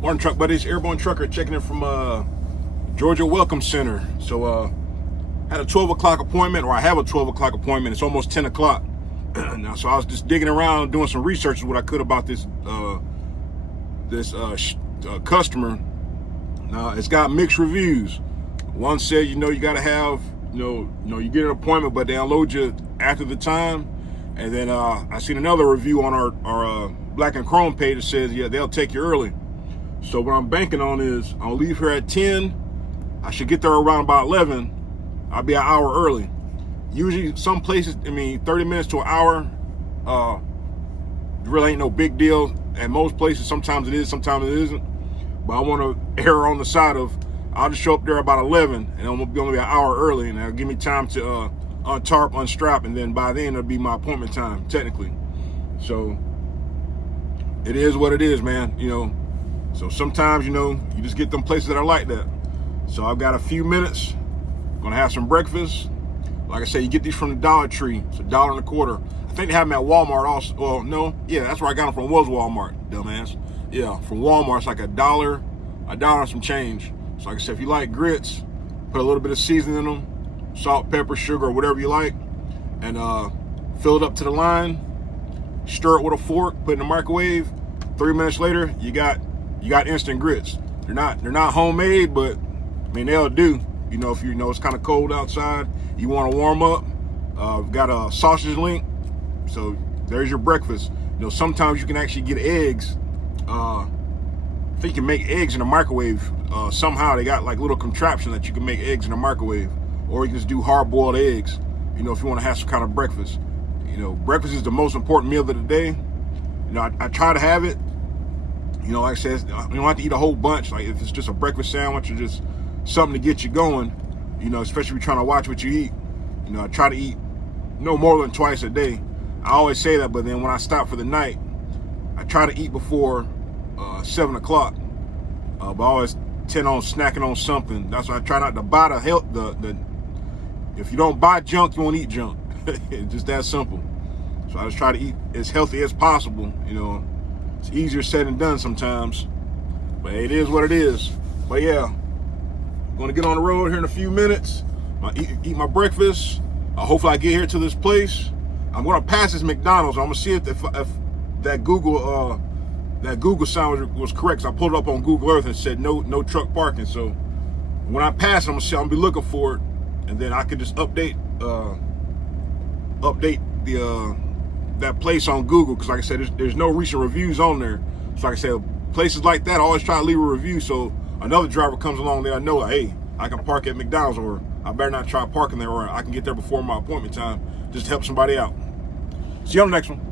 Morning, truck buddies. Airborne trucker checking in from Georgia Welcome Center. So had a 12 o'clock appointment, or I have a 12 o'clock appointment. It's almost 10 o'clock now. So I was just digging around, doing some research what I could about this customer. Now it's got mixed reviews. One said, you got to have, you get an appointment, but they unload you after the time. And then I seen another review on our Black and Chrome page that says, yeah, they'll take you early. So what I'm banking on is I'll leave here at 10. I should get there around about 11. I'll be an hour early. Usually some places, 30 minutes to an hour, really ain't no big deal. At most places, sometimes it is, sometimes it isn't. But I want to err on the side of, I'll just show up there about 11, and I'm gonna be only an hour early, and that'll give me time to untarp, unstrap, and then by then it'll be my appointment time, technically. So it is what it is, man. So sometimes, you just get them places that are like that. So I've got a few minutes. Gonna have some breakfast. Like I say, you get these from the Dollar Tree. It's $1.25. I think they have them at Walmart also. Well, no, yeah, that's where I got them from, was Walmart, dumbass. Yeah, from Walmart, it's like $1 and some change. So like I said, if you like grits, put a little bit of seasoning in them, salt, pepper, sugar, or whatever you like, and fill it up to the line, stir it with a fork, put it in the microwave. 3 minutes later, you got instant grits. They're not homemade, but they'll do. If it's kind of cold outside, you want to warm up. We've got a sausage link, so there's your breakfast. Sometimes you can actually get eggs. I think you can make eggs in the microwave. Somehow they got like little contraption that you can make eggs in the microwave, or you can just do hard-boiled eggs. If you want to have some kind of breakfast. Breakfast is the most important meal of the day. I try to have it. Like I said, you don't have to eat a whole bunch. Like if it's just a breakfast sandwich or just something to get you going, especially if you're trying to watch what you eat. I try to eat no more than twice a day. I always say that, but then when I stop for the night, I try to eat before 7 o'clock. But I always tend on snacking on something. That's why I try not to buy if you don't buy junk, you won't eat junk. It's just that simple. So I just try to eat as healthy as possible. It's easier said than done sometimes, but it is what it is. But yeah, I'm gonna get on the road here in a few minutes. I eat my breakfast. Hopefully I get here to this place. I'm gonna pass this McDonald's. I'm gonna see if that Google sign was correct. So I pulled it up on Google Earth and said no truck parking. So when I pass it, I'm gonna be looking for it, and then I can just update that place on Google, because like I said, there's no recent reviews on there. So like I said, places like that, I always try to leave a review, so another driver comes along there, I know, like, hey, I can park at McDonald's, or I better not try parking there, or I can get there before my appointment time, just to help somebody out. See you on the next one.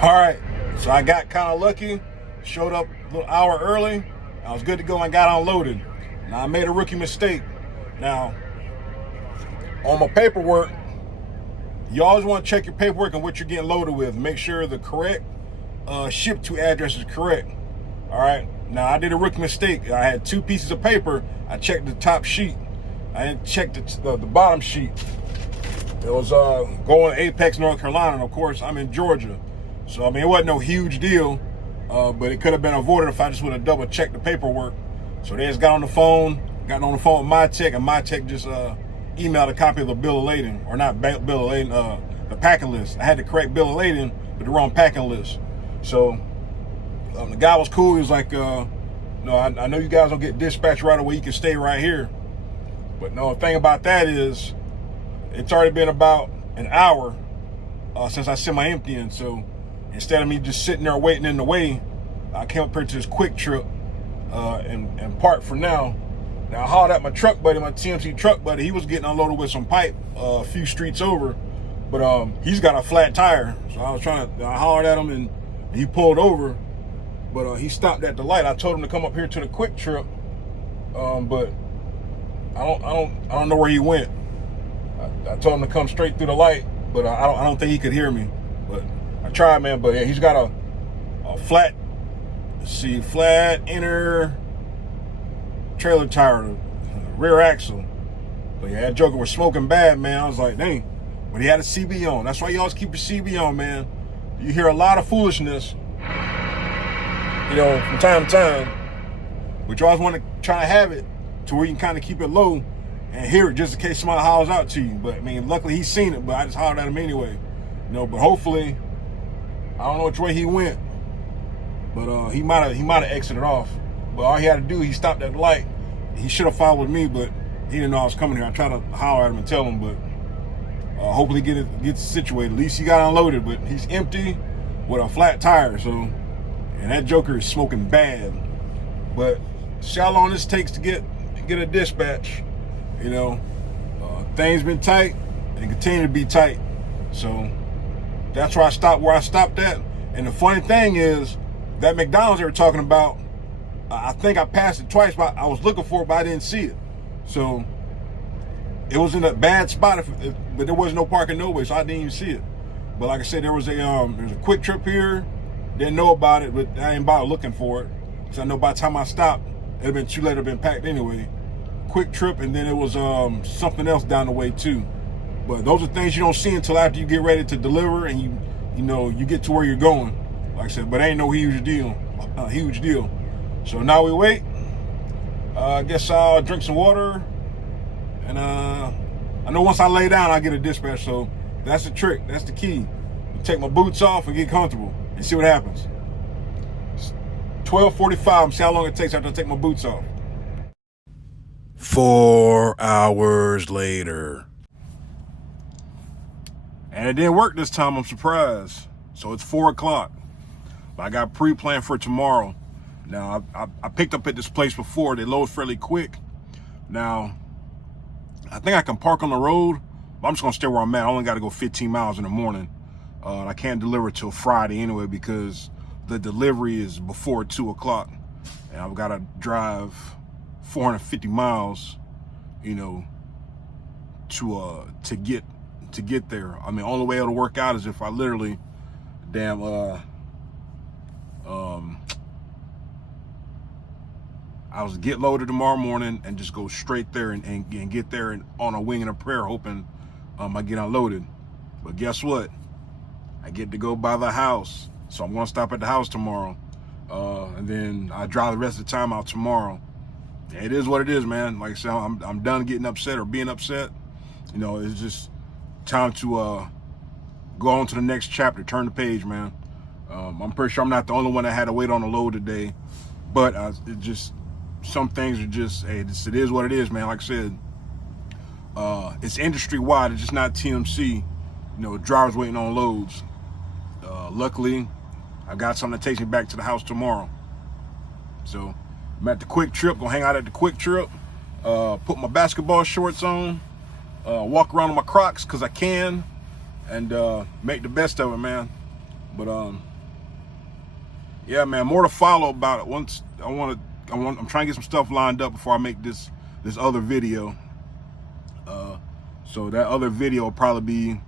All right, so I got kind of lucky, showed up a little hour early. I was good to go and got unloaded. Now I made a rookie mistake. Now, on my paperwork, you always want to check your paperwork and what you're getting loaded with. Make sure the correct ship to address is correct. All right, now I did a rookie mistake. I had 2 pieces of paper. I checked the top sheet. I didn't check the bottom sheet. It was going to Apex, North Carolina, and of course I'm in Georgia. So, it wasn't no huge deal, but it could have been avoided if I just would have double checked the paperwork. So they just got on the phone with MyTech, and MyTech just emailed a copy of the bill of lading, or not bill of lading, the packing list. I had the correct bill of lading, but the wrong packing list. So the guy was cool. He was like, no, I know you guys don't get dispatched right away. You can stay right here. But no, the thing about that is, it's already been about an hour since I sent my empty in. So instead of me just sitting there waiting in the way, I came up here to this Quick Trip and parked for now. Now I hollered at my truck buddy, my TMC truck buddy. He was getting unloaded with some pipe a few streets over, but he's got a flat tire. So I hollered at him and he pulled over, but he stopped at the light. I told him to come up here to the Quick Trip, but I don't know where he went. I told him to come straight through the light, but I don't think he could hear me. But I tried, man. But yeah, he's got a flat, flat inner trailer tire, rear axle. But yeah, that joker was smoking bad, man. I was like, dang. But he had a CB on. That's why you always keep your CB on, man. You hear a lot of foolishness, you know, from time to time. But you always want to try to have it to where you can kind of keep it low and hear it just in case somebody hollers out to you. But I mean, luckily he's seen it, but I just hollered at him anyway. You know, but hopefully, I don't know which way he went, but he might have exited off. But all he had to do, he stopped at the light. He should have followed me, but he didn't know I was coming here. I tried to holler at him and tell him, but hopefully gets situated. At least he got unloaded, but he's empty with a flat tire. So, and that joker is smoking bad. But see how long this takes to get a dispatch. You know, things been tight and continue to be tight. So that's where I stopped at. And the funny thing is, that McDonald's they were talking about, I think I passed it twice, but I was looking for it, but I didn't see it. So it was in a bad spot, but there was no parking nowhere, so I didn't even see it. But like I said, there's a Quick Trip here. Didn't know about it, but I ain't bother looking for it. So I know by the time I stopped, it'd been too late, it'd been packed anyway. Quick Trip, and then it was something else down the way too. But those are things you don't see until after you get ready to deliver and you get to where you're going. Like I said, but it ain't no huge deal. So now we wait. I guess I'll drink some water, and I know once I lay down, I get a dispatch. So that's the trick. That's the key. Take my boots off and get comfortable and see what happens. 12:45. See how long it takes after I take my boots off. 4 hours later. And it didn't work this time, I'm surprised. So it's 4 o'clock. But I got pre-planned for tomorrow. Now, I picked up at this place before. They load fairly quick. Now, I think I can park on the road, but I'm just going to stay where I'm at. I only got to go 15 miles in the morning. I can't deliver till Friday anyway because the delivery is before 2 o'clock. And I've got to drive 450 miles, you know, to get there. I mean, only way it'll work out is if I literally I was get loaded tomorrow morning and just go straight there and get there and on a wing and a prayer, hoping I get unloaded. But guess what? I get to go by the house, so I'm gonna stop at the house tomorrow, and then I drive the rest of the time out tomorrow. It is what it is, man. Like I said, I'm done getting upset or being upset. You know, it's just time to go on to the next chapter, turn the page, man. I'm pretty sure I'm not the only one that had to wait on the load today, but it just, some things are just, hey, it is what it is, man. Like I said, it's industry wide. It's just not TMC. You know, drivers waiting on loads. Luckily, I got something that takes me back to the house tomorrow. So I'm at the Quick Trip, gonna hang out at the Quick Trip, put my basketball shorts on, walk around in my Crocs because I can, and make the best of it, man. But yeah, man, more to follow about it. Once I'm trying to get some stuff lined up before I make this other video. So that other video will probably be,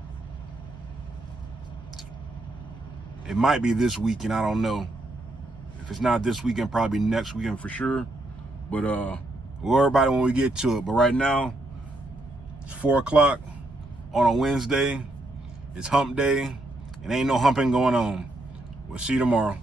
it might be this weekend, I don't know. If it's not this weekend, probably next weekend for sure. But we'll worry about it when we get to it. But right now, it's 4 o'clock on a Wednesday. It's hump day, and ain't no humping going on. We'll see you tomorrow.